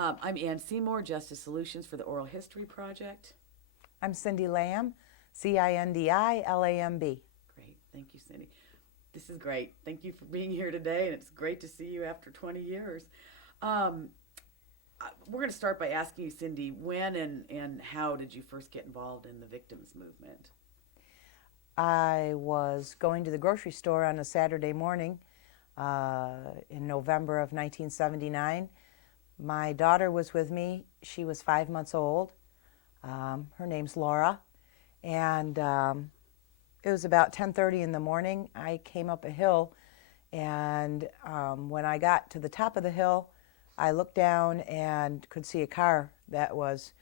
I'm Ann Seymour, Justice Solutions for the Oral History Project. I'm Cindi Lamb, Cindi Lamb. Great. Thank you, Cindy. This is great. Thank you for being here today, and it's great to see you after 20 years. Um, we're going to start by asking you, Cindy, when and how did you first get involved in the victims movement? I was going to the grocery store on a Saturday morning in November of 1979. My daughter was with me. She was 5 months old. Her name's Laura. And it was about 10:30 in the morning. I came up a hill, and when I got to the top of the hill, I looked down and could see a car that was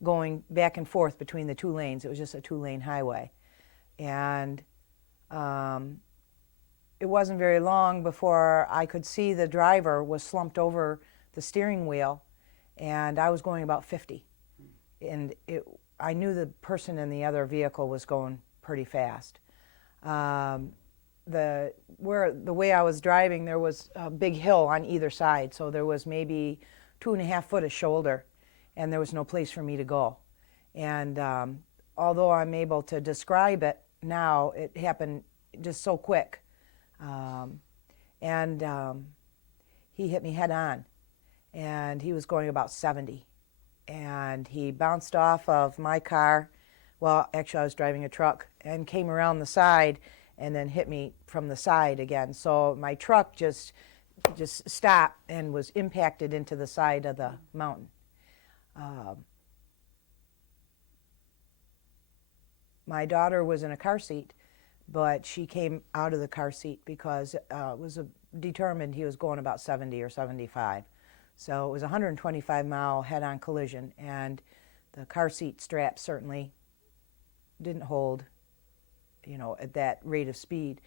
going back and forth between the two lanes. It was just a two-lane highway. And it wasn't very long before I could see the driver was slumped over the steering wheel, and I was going about 50. And I knew the person in the other vehicle was going pretty fast. The way I was driving, there was a big hill on either side, so there was maybe 2.5 foot of shoulder, and there was no place for me to go. And although I'm able to describe it now, it happened just so quick. And he hit me head on, and he was going about 70. And he bounced off of my car. Well, actually, I was driving a truck, and came around the side and then hit me from the side again. So my truck just stopped and was impacted into the side of the mountain. My daughter was in a car seat, but she came out of the car seat because it was determined he was going about 70 or 75. So it was a 125-mile head-on collision, and the car seat strap certainly didn't hold, at that rate of speed.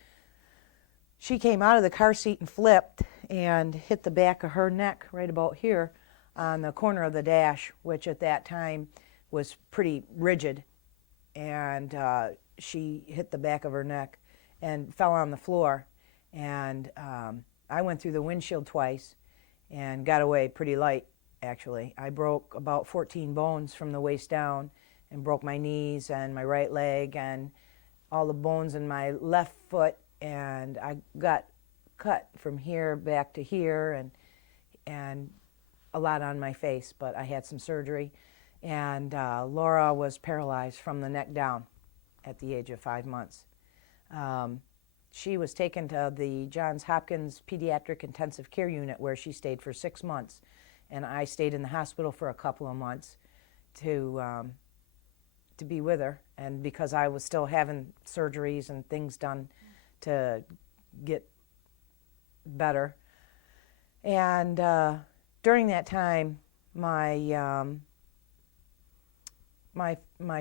She came out of the car seat and flipped and hit the back of her neck right about here on the corner of the dash, which at that time was pretty rigid. And she hit the back of her neck and fell on the floor. And I went through the windshield twice and got away pretty light, actually. I broke about 14 bones from the waist down and broke my knees and my right leg and all the bones in my left foot, and I got cut from here back to here and a lot on my face, but I had some surgery. And Laura was paralyzed from the neck down at the age of 5 months. She was taken to the Johns Hopkins Pediatric Intensive Care Unit, where she stayed for 6 months. And I stayed in the hospital for a couple of months to be with her. And because I was still having surgeries and things done to get better. And during that time, my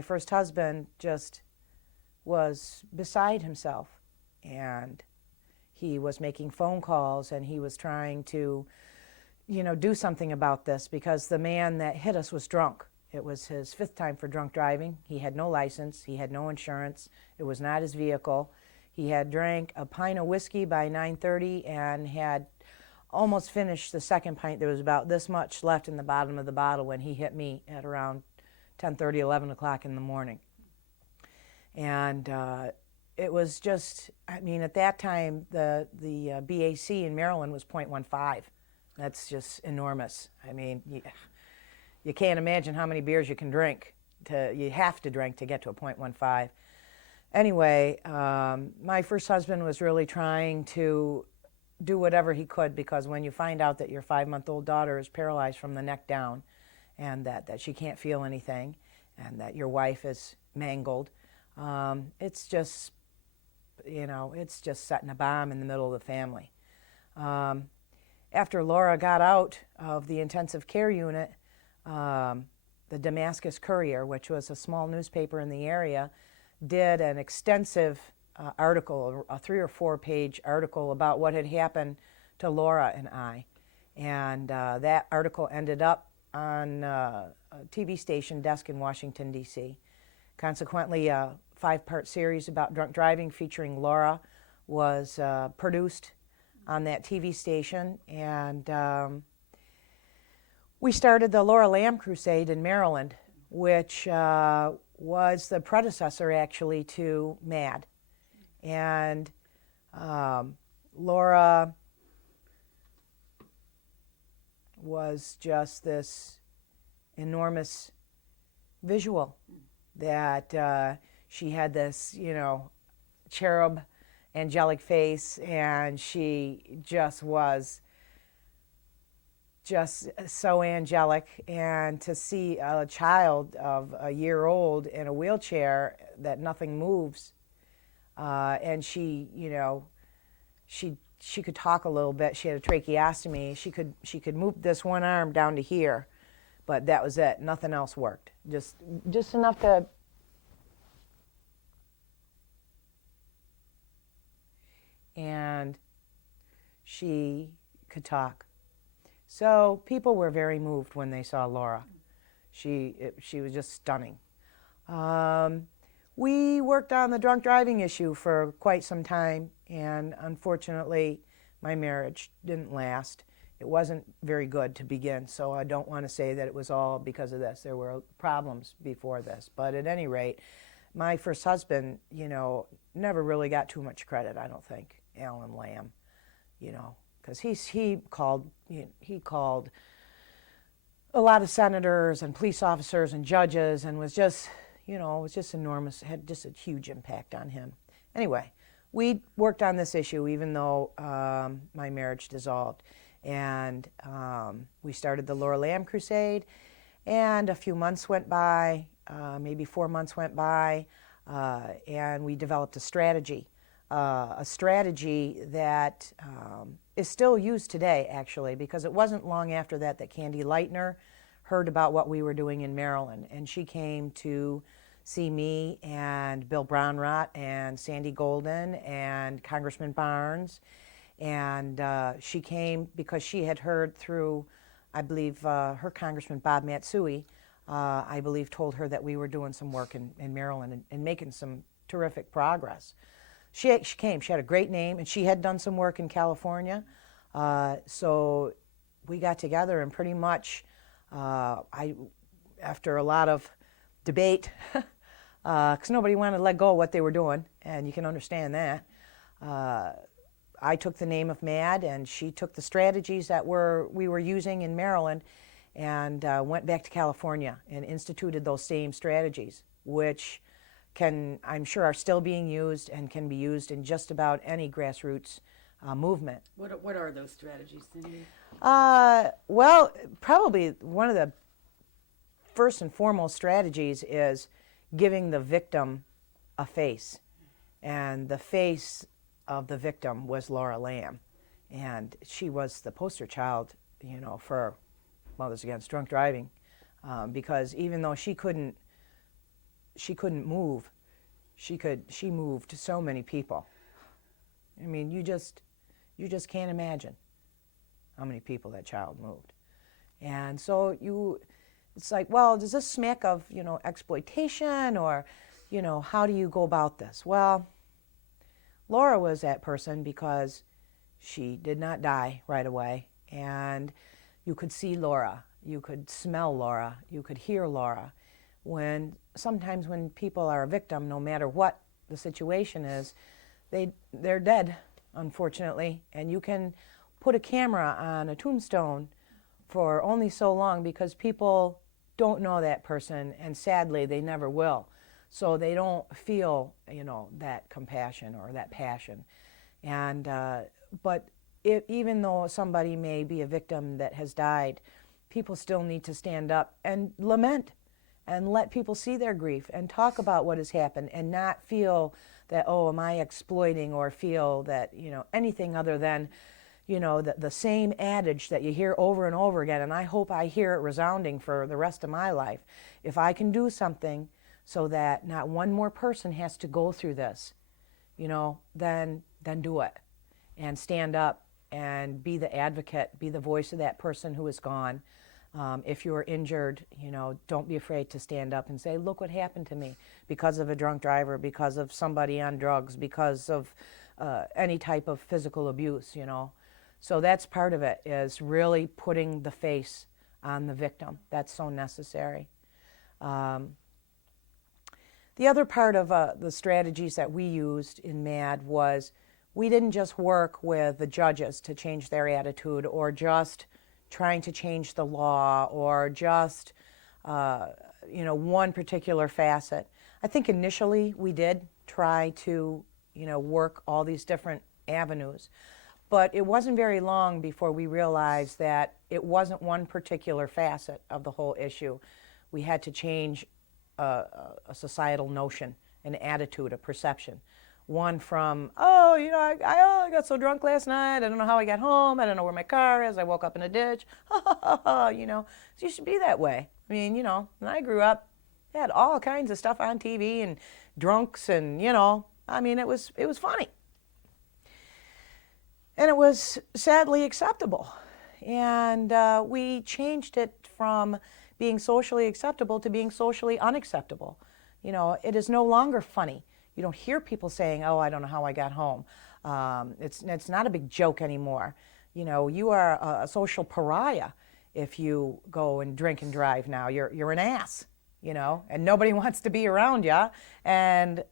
first husband just was beside himself, and he was making phone calls, and he was trying to, do something about this, because the man that hit us was drunk. It was his 5th time for drunk driving. He had no license. He had no insurance. It was not his vehicle. He had drank a pint of whiskey by 9:30 and had almost finished the second pint. There was about this much left in the bottom of the bottle when he hit me at around 10:30, 11 o'clock in the morning. And it was just, at that time, the BAC in Maryland was 0.15. That's just enormous. You can't imagine how many beers you can drink. You have to drink to get to a 0.15. Anyway, my first husband was really trying to do whatever he could, because when you find out that your 5-month-old daughter is paralyzed from the neck down, and that she can't feel anything, and that your wife is mangled, it's just setting a bomb in the middle of the family. After Laura got out of the intensive care unit, the Damascus Courier, which was a small newspaper in the area, did an extensive article, a 3 or 4 page article about what had happened to Laura and I. And that article ended up on a TV station desk in Washington, D.C. Consequently, a 5-part series about drunk driving featuring Laura was produced on that TV station, and we started the Laura Lamb Crusade in Maryland, which was the predecessor actually to MAD. And Laura was just this enormous visual that she had this, cherub angelic face, and she just was just so angelic. And to see a child of a year old in a wheelchair that nothing moves, and she could talk a little bit. She had a tracheostomy. She could move this one arm down to here, but that was it. Nothing else worked. Just enough to. And she could talk. So people were very moved when they saw Laura. She was just stunning. We worked on the drunk driving issue for quite some time, and unfortunately, my marriage didn't last. It wasn't very good to begin, so I don't want to say that it was all because of this. There were problems before this, but at any rate, my first husband, never really got too much credit, I don't think, Alan Lamb, because he called a lot of senators and police officers and judges, and was just, it was just enormous, had just a huge impact on him. Anyway, we worked on this issue even though my marriage dissolved. And we started the Laura Lamb Crusade, and a few months went by, maybe 4 months went by, and we developed a strategy that is still used today, actually, because it wasn't long after that Candy Lightner heard about what we were doing in Maryland, and she came to see me and Bill Brownrott and Sandy Golden and Congressman Barnes. And she came because she had heard through, I believe, her Congressman Bob Matsui, I believe, told her that we were doing some work in Maryland and making some terrific progress. She came. She had a great name, and she had done some work in California. So we got together, and pretty much, after a lot of debate, because nobody wanted to let go of what they were doing, and you can understand that, I took the name of MAD, and she took the strategies that we were using in Maryland, and went back to California and instituted those same strategies, which I'm sure are still being used and can be used in just about any grassroots movement. What are those strategies, Cindy? Well, probably one of the first and foremost strategies is giving the victim a face, and the face of the victim was Laura Lamb, and she was the poster child, for Mothers Against Drunk Driving, because even though she couldn't move, she moved so many people. I mean, you just can't imagine how many people that child moved. And so it's like, well, does this smack of, exploitation, or, how do you go about this? Well, Laura was that person because she did not die right away, and you could see Laura, you could smell Laura, you could hear Laura. Sometimes when people are a victim, no matter what the situation is, they're dead, unfortunately, and you can put a camera on a tombstone for only so long because people don't know that person, and sadly they never will. So they don't feel, that compassion or that passion. And but even though somebody may be a victim that has died, people still need to stand up and lament and let people see their grief and talk about what has happened, and not feel that, oh, am I exploiting, or feel that, anything other than, the same adage that you hear over and over again. And I hope I hear it resounding for the rest of my life. If I can do something so that not one more person has to go through this, then do it, and stand up and be the advocate, be the voice of that person who is gone. If you're injured, don't be afraid to stand up and say, look what happened to me because of a drunk driver, because of somebody on drugs, because of any type of physical abuse, So that's part of it, is really putting the face on the victim. That's so necessary. The other part of the strategies that we used in MAD was we didn't just work with the judges to change their attitude or just trying to change the law or just one particular facet. I think initially we did try to work all these different avenues, but it wasn't very long before we realized that it wasn't one particular facet of the whole issue. We had to change a societal notion, an attitude, a perception. One from, I got so drunk last night, I don't know how I got home, I don't know where my car is, I woke up in a ditch, so you should be that way. I mean, when I grew up, they had all kinds of stuff on TV and drunks and, it was funny. And it was sadly acceptable. And we changed it from being socially acceptable to being socially unacceptable. It is no longer funny. You don't hear people saying, oh, I don't know how I got home. It's not a big joke anymore. You are a social pariah if you go and drink and drive now. You're an ass, and nobody wants to be around you. And,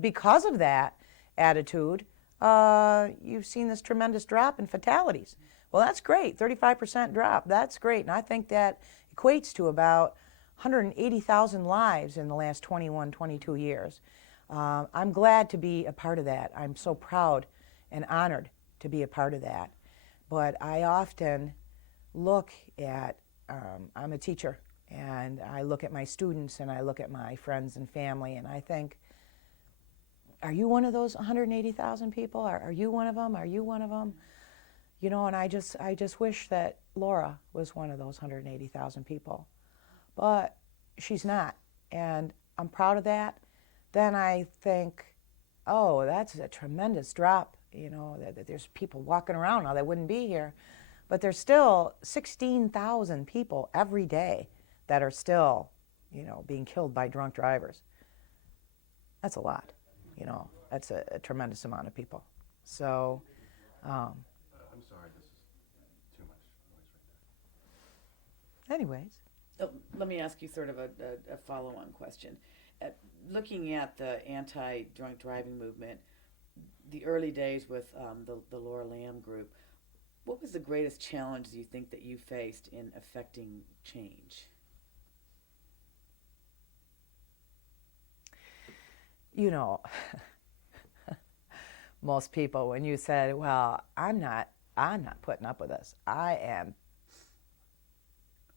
because of that attitude, you've seen this tremendous drop in fatalities. Well, that's great, 35% drop, that's great. And I think that equates to about 180,000 lives in the last 21, 22 years. I'm glad to be a part of that. I'm so proud and honored to be a part of that. But I often look at, I'm a teacher, and I look at my students and I look at my friends and family, and I think, are you one of those 180,000 people? Are you one of them? Are you one of them? And I just wish that Laura was one of those 180,000 people. But she's not, and I'm proud of that. Then I think, oh, that's a tremendous drop, that there's people walking around now that wouldn't be here. But there's still 16,000 people every day that are still, being killed by drunk drivers. That's a lot, that's a tremendous amount of people. So, I'm sorry, this is too much noise right anyways. Let me ask you sort of a follow-on question. Looking at the anti-drunk driving movement, the early days with the Laura Lamb group, what was the greatest challenge you think that you faced in affecting change? Most people, when you said, well, I'm not putting up with this. I am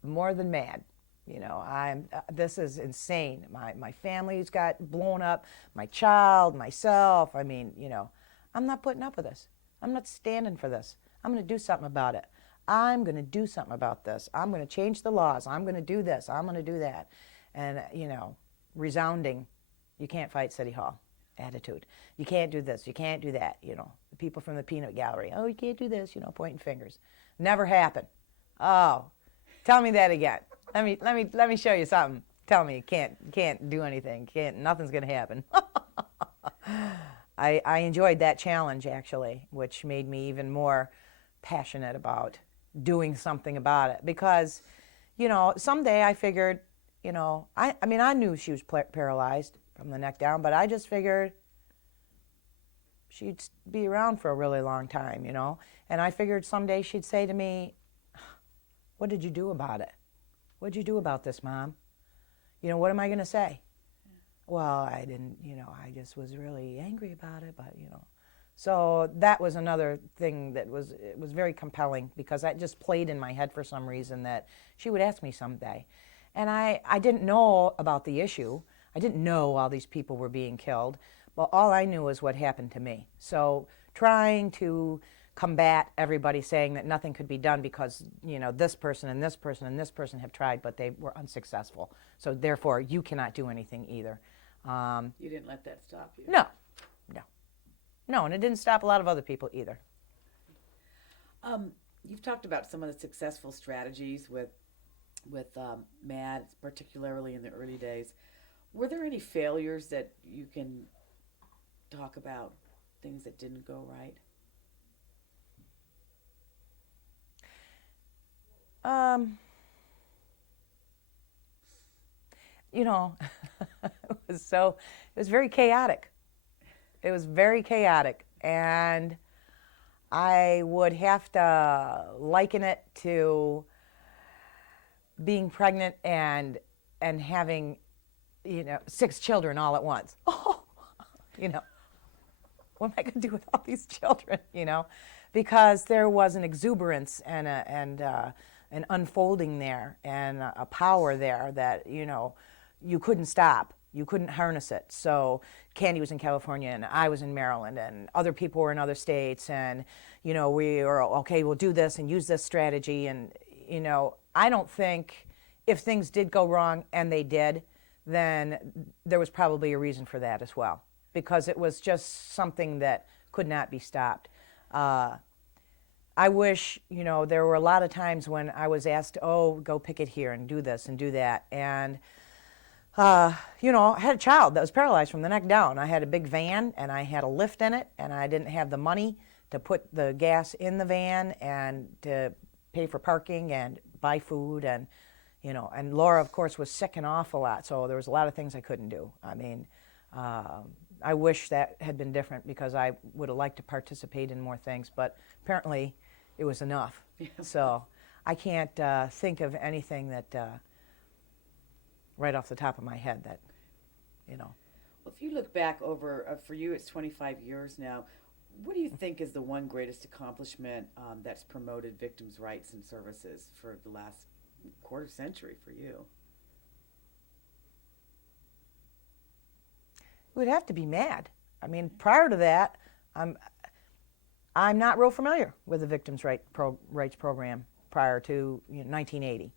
more than mad. This is insane. My family's got blown up, my child, myself. I'm not putting up with this. I'm not standing for this. I'm going to do something about it. I'm going to do something about this. I'm going to change the laws. I'm going to do this. I'm going to do that. And, resounding, you can't fight City Hall attitude. You can't do this. You can't do that. The people from the peanut gallery. Oh, you can't do this, pointing fingers. Never happened. Oh, tell me that again. Let me show you something. Tell me you can't do anything. Nothing's going to happen. I enjoyed that challenge, actually, which made me even more passionate about doing something about it. Because, someday I figured, I knew she was paralyzed from the neck down, but I just figured she'd be around for a really long time, And I figured someday she'd say to me, what did you do about it? What did you do about this, Mom? What am I going to say? Well, I didn't, I just was really angry about it, but, So that was another thing that was very compelling, because that just played in my head for some reason, that she would ask me someday. And I didn't know about the issue. I didn't know all these people were being killed, but all I knew was what happened to me. So trying to combat everybody saying that nothing could be done because, this person and this person and this person have tried, but they were unsuccessful. So therefore, you cannot do anything either. You didn't let that stop you? No, and it didn't stop a lot of other people either. You've talked about some of the successful strategies with MAD, particularly in the early days. Were there any failures that you can talk about, things that didn't go right? You know, it was very chaotic. It was very chaotic. And I would have to liken it to being pregnant and having, 6 children all at once. Oh, you know, what am I going to do with all these children? Because there was an exuberance and an unfolding there and a power there that you couldn't stop. You couldn't harness it. So Candy was in California and I was in Maryland and other people were in other states, and we were okay. We'll do this and use this strategy, and I don't think if things did go wrong, and they did, then there was probably a reason for that as well, because it was just something that could not be stopped. I wish, there were a lot of times when I was asked, oh, go pick it here and do this and do that. And, I had a child that was paralyzed from the neck down. I had a big van and I had a lift in it, and I didn't have the money to put the gas in the van and to pay for parking and buy food. And, and Laura, of course, was sick an awful lot. So there was a lot of things I couldn't do. I mean, I wish that had been different, because I would have liked to participate in more things, but apparently it was enough. So I can't think of anything that, right off the top of my head, that, Well, if you look back over, for you, it's 25 years now, what do you think is the one greatest accomplishment that's promoted victims' rights and services for the last quarter century for you? It would have to be MAD. I mean, prior to that, I'm not real familiar with the Victims' Rights Program prior to 1980.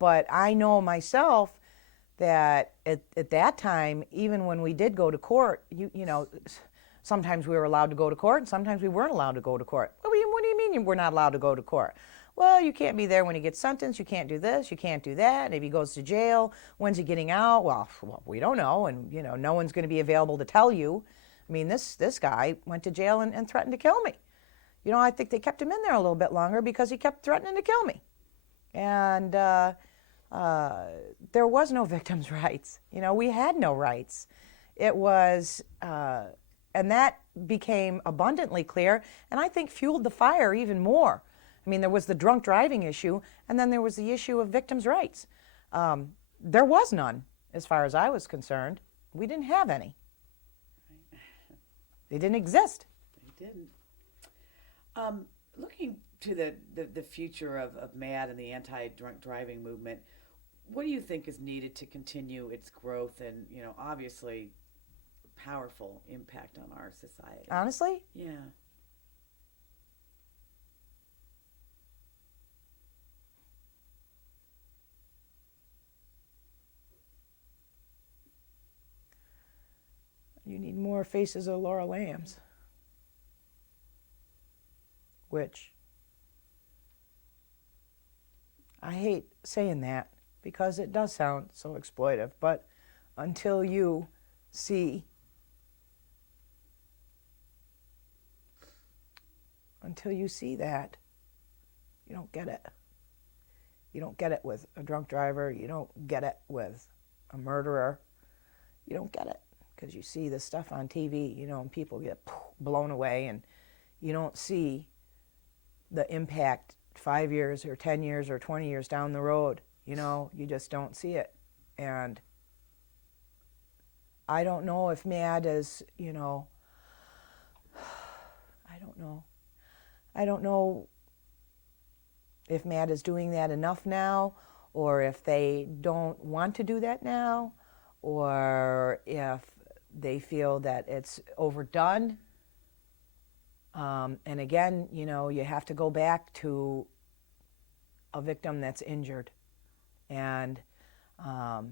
But I know myself that at that time, even when we did go to court, sometimes we were allowed to go to court and sometimes we weren't allowed to go to court. What do you mean we're not allowed to go to court? Well, you can't be there when he gets sentenced. You can't do this. You can't do that. And if he goes to jail, when's he getting out? Well, we don't know. And, no one's going to be available to tell you. I mean, this guy went to jail and threatened to kill me. I think they kept him in there a little bit longer because he kept threatening to kill me. And there was no victims' rights. We had no rights. It was, and that became abundantly clear, and I think fueled the fire even more. I mean, there was the drunk driving issue, and then there was the issue of victims' rights. There was none, as far as I was concerned. We didn't have any. They didn't exist. They didn't. Looking to the future of MAD and the anti-drunk driving movement, what do you think is needed to continue its growth and, obviously powerful impact on our society? Honestly? Yeah. You need more faces of Laura Lambs. Which, I hate saying that because it does sound so exploitive, but until you see that, you don't get it. You don't get it with a drunk driver. You don't get it with a murderer. You don't get it because you see this stuff on TV, and people get blown away, and you don't see the impact 5 years or 10 years or 20 years down the road. You just don't see it. And I don't know if MAD is, I don't know. I don't know if MAD is doing that enough now, or if they don't want to do that now, or if they feel that it's overdone. And again, you have to go back to a victim that's injured. And I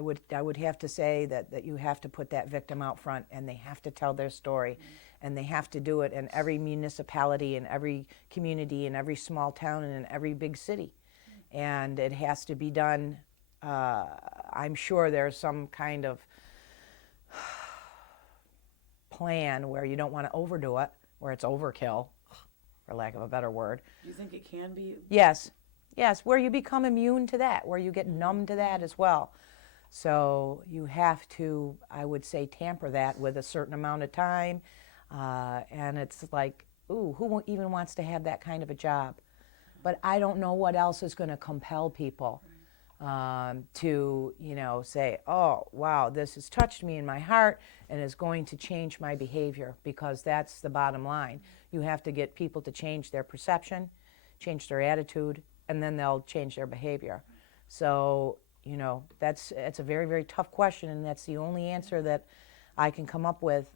would have to say that you have to put that victim out front, and they have to tell their story. And they have to do it in every municipality, in every community, in every small town, and in every big city. And it has to be done. I'm sure there's some kind of plan where you don't want to overdo it, where it's overkill, for lack of a better word. Do you think it can be? Yes, yes, where you become immune to that, where you get numb to that as well. So you have to, I would say, tamper that with a certain amount of time. And it's like, ooh, who even wants to have that kind of a job? But I don't know what else is going to compel people to, say, oh, wow, this has touched me in my heart and is going to change my behavior, because that's the bottom line. You have to get people to change their perception, change their attitude, and then they'll change their behavior. So, it's a very, very tough question, and that's the only answer that I can come up with.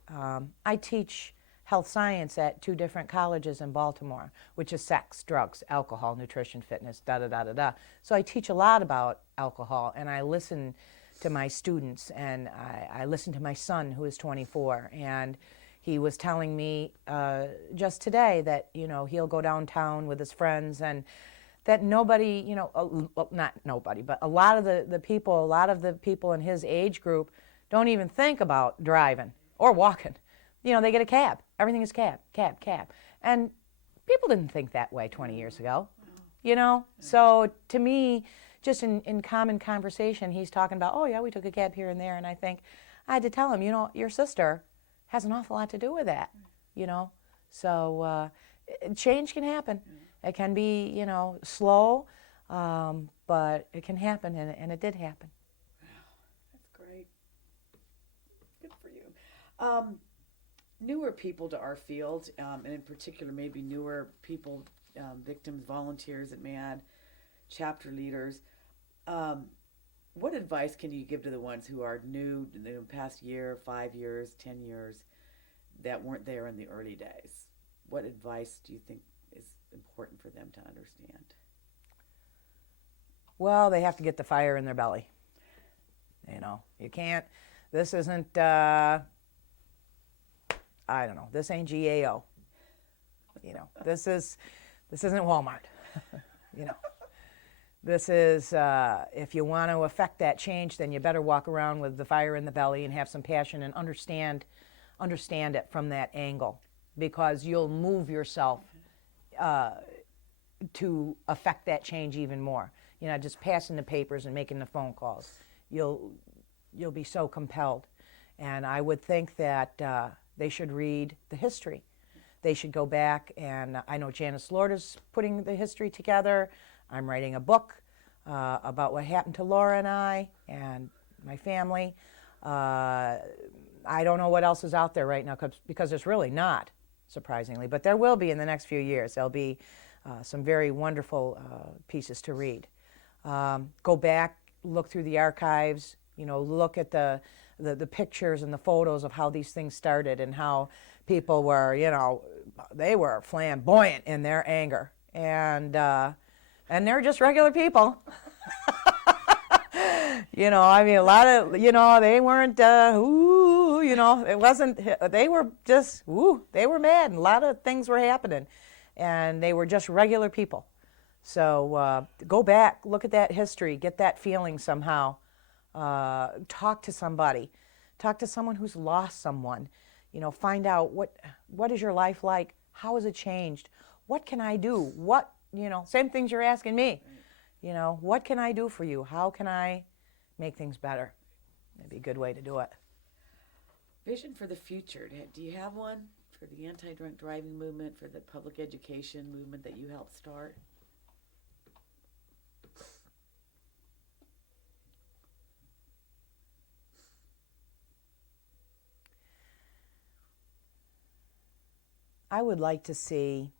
I teach health science at 2 different colleges in Baltimore, which is sex, drugs, alcohol, nutrition, fitness, da-da-da-da-da. So I teach a lot about alcohol, and I listen to my students, and I listen to my son, who is 24, and he was telling me just today that, he'll go downtown with his friends, and that nobody, not nobody, but a lot of the people in his age group don't even think about driving or walking. They get a cab. Everything is cab. And people didn't think that way 20 years ago, So to me, just in common conversation, he's talking about, oh, yeah, we took a cab here and there. And I had to tell him, your sister has an awful lot to do with that, So change can happen. It can be, slow, but it can happen, and it did happen. That's great. Good for you. Newer people to our field, and in particular maybe newer people, victims, volunteers at MAD, chapter leaders, what advice can you give to the ones who are new in the past year, 5 years, 10 years, that weren't there in the early days? What advice do you think is important for them to understand? Well, they have to get the fire in their belly. You can't, this isn't, this ain't GAO. This isn't Walmart. This is, if you want to affect that change, then you better walk around with the fire in the belly and have some passion and understand it from that angle, because you'll move yourself to affect that change even more. Just passing the papers and making the phone calls. You'll be so compelled. And I would think that they should read the history. They should go back, and I know Janice Lorda's putting the history together. I'm writing a book about what happened to Laura and I and my family. I don't know what else is out there right now, because there's really not, surprisingly. But there will be in the next few years. There'll be some very wonderful pieces to read. Go back, look through the archives, look at the pictures and the photos of how these things started and how people were, they were flamboyant in their anger. And they're just regular people. A lot of, they weren't, it wasn't, they were just, they were mad, and a lot of things were happening. And they were just regular people. So go back, look at that history, get that feeling somehow. Talk to somebody. Talk to someone who's lost someone. Find out what is your life like? How has it changed? What can I do? Same things you're asking me. What can I do for you? How can I make things better? Maybe a good way to do it. Vision for the future. Do you have one for the anti-drunk driving movement, for the public education movement that you helped start? I would like to see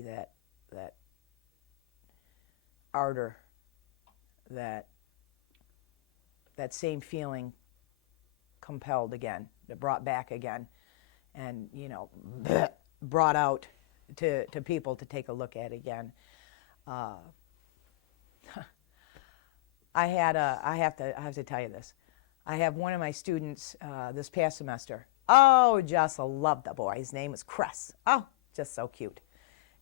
that ardor, that same feeling compelled again, brought back again, and brought out to people to take a look at again. I have to tell you this. I have one of my students this past semester. Oh, just love the boy. His name is Chris. Oh, just so cute.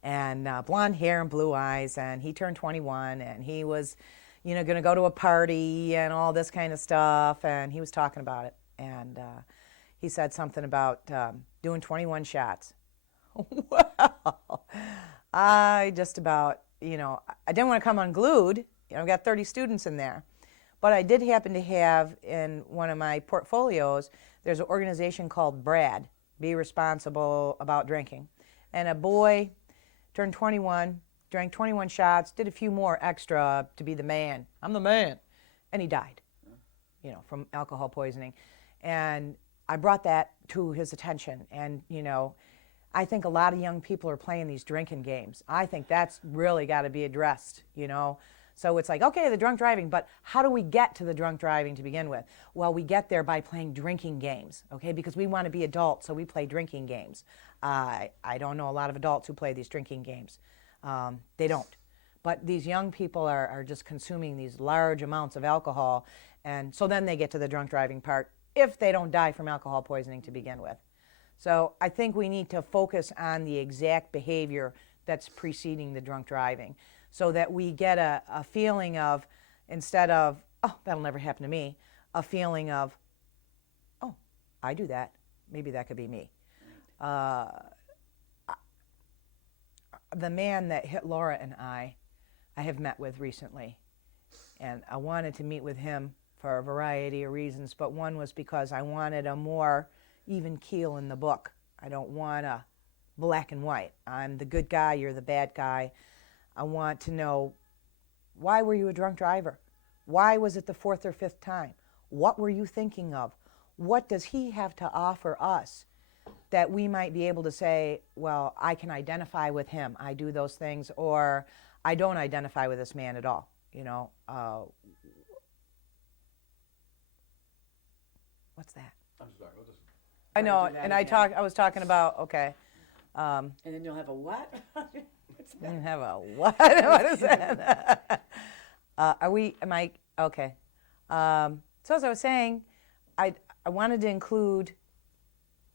And blonde hair and blue eyes. And he turned 21, and he was, going to go to a party and all this kind of stuff. And he was talking about it. And he said something about doing 21 shots. Well, I just about, I didn't want to come unglued. I've got 30 students in there. But I did happen to have in one of my portfolios, there's an organization called BRAD, Be Responsible About Drinking. And a boy turned 21, drank 21 shots, did a few more extra to be the man. I'm the man. And he died, from alcohol poisoning. And I brought that to his attention. And, I think a lot of young people are playing these drinking games. I think that's really got to be addressed, So it's like, okay, the drunk driving, but how do we get to the drunk driving to begin with? Well, we get there by playing drinking games, okay, because we want to be adults, so we play drinking games. I don't know a lot of adults who play these drinking games. They don't. But these young people are just consuming these large amounts of alcohol, and so then they get to the drunk driving part if they don't die from alcohol poisoning to begin with. So I think we need to focus on the exact behavior that's preceding the drunk driving so that we get a feeling of, instead of, oh, that'll never happen to me, a feeling of, oh, I do that. Maybe that could be me. The man that hit Laura and I have met with recently. And I wanted to meet with him for a variety of reasons, but one was because I wanted a more even keel in the book. I don't want a black and white. I'm the good guy, you're the bad guy. I want to know, why were you a drunk driver? Why was it the fourth or fifth time? What were you thinking of? What does he have to offer us that we might be able to say, well, I can identify with him. I do those things, or I don't identify with this man at all. What's that? I'm sorry. We'll just... I know, do that and again. I was talking about, okay. And then you'll have a what? Have a what? What is that? Okay. So as I was saying, I wanted to include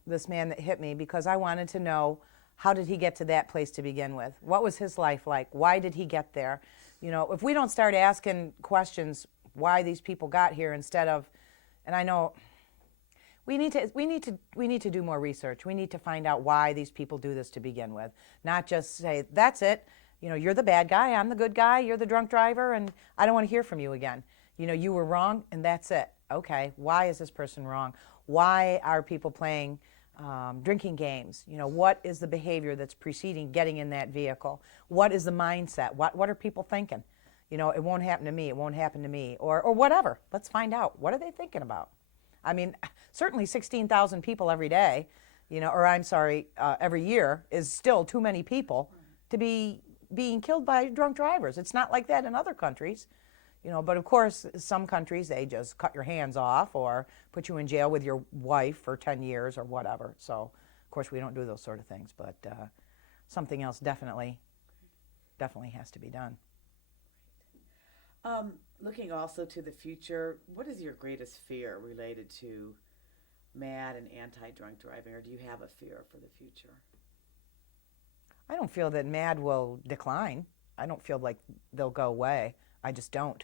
this man that hit me because I wanted to know, how did he get to that place to begin with? What was his life like? Why did he get there? If we don't start asking questions why these people got here instead of, and I know we need to do more research. We need to find out why these people do this to begin with, not just say, that's it. You're the bad guy, I'm the good guy, you're the drunk driver, and I don't want to hear from you again. You were wrong, and that's it. Okay, why is this person wrong? Why are people playing drinking games? What is the behavior that's preceding getting in that vehicle? What is the mindset? What are people thinking? It won't happen to me, it won't happen to me, or whatever. Let's find out. What are they thinking about? I mean, certainly 16,000 people every day, every year is still too many people to be being killed by drunk drivers. It's not like that in other countries. But of course, some countries, they just cut your hands off or put you in jail with your wife for 10 years or whatever. So, of course, we don't do those sort of things. But something else definitely has to be done. Looking also to the future, what is your greatest fear related to MAD and anti-drunk driving, or do you have a fear for the future? I don't feel that MAD will decline. I don't feel like they'll go away. I just don't.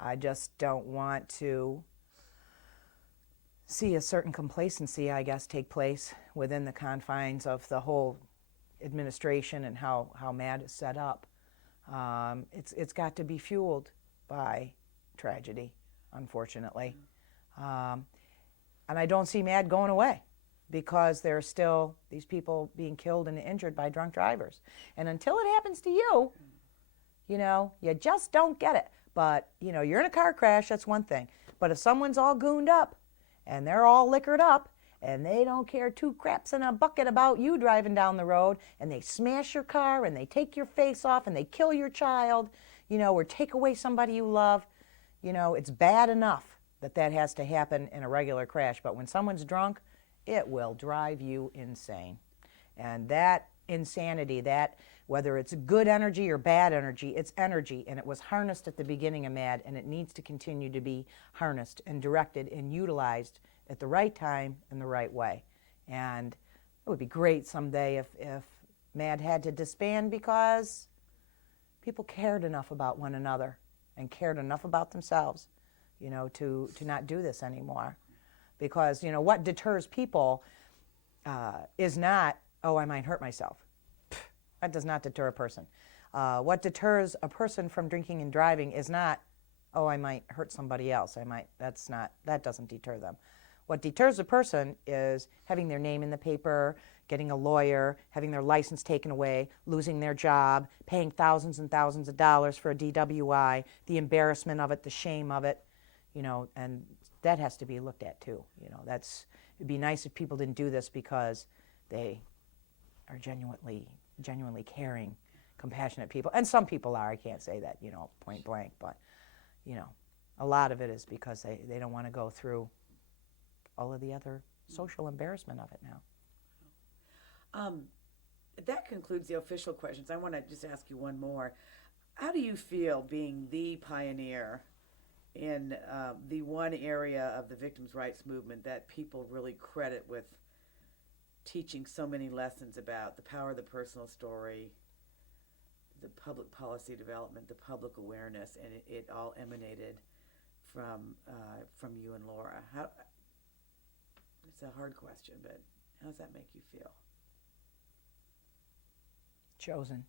I just don't want to see a certain complacency, I guess, take place within the confines of the whole administration and how MAD is set up. It's got to be fueled by tragedy, unfortunately. And I don't see MAD going away because there are still these people being killed and injured by drunk drivers. And until it happens to you, you just don't get it. But, you're in a car crash, that's one thing. But if someone's all gooned up and they're all liquored up and they don't care two craps in a bucket about you driving down the road, and they smash your car and they take your face off and they kill your child, or take away somebody you love, it's bad enough that has to happen in a regular crash. But when someone's drunk, it will drive you insane. And that insanity, that whether it's good energy or bad energy, it's energy, and it was harnessed at the beginning of MAD, and it needs to continue to be harnessed and directed and utilized at the right time in the right way. And it would be great someday if MAD had to disband because people cared enough about one another and cared enough about themselves, to not do this anymore. because, what deters people is not, oh, I might hurt myself. That does not deter a person. What deters a person from drinking and driving is not, oh, I might hurt somebody else. That doesn't deter them. What deters a person is having their name in the paper, getting a lawyer, having their license taken away, losing their job, paying thousands and thousands of dollars for a DWI, the embarrassment of it, the shame of it, and that has to be looked at too. It'd be nice if people didn't do this because they are genuinely caring, compassionate people. And some people are, I can't say that, point blank, but, a lot of it is because they don't want to go through all of the other social embarrassment of it now. That concludes the official questions. I want to just ask you one more. How do you feel being the pioneer in the one area of the victims' rights movement that people really credit with teaching so many lessons about the power of the personal story, the public policy development, the public awareness, and it all emanated from you and Laura? It's a hard question, but how does that make you feel? Chosen.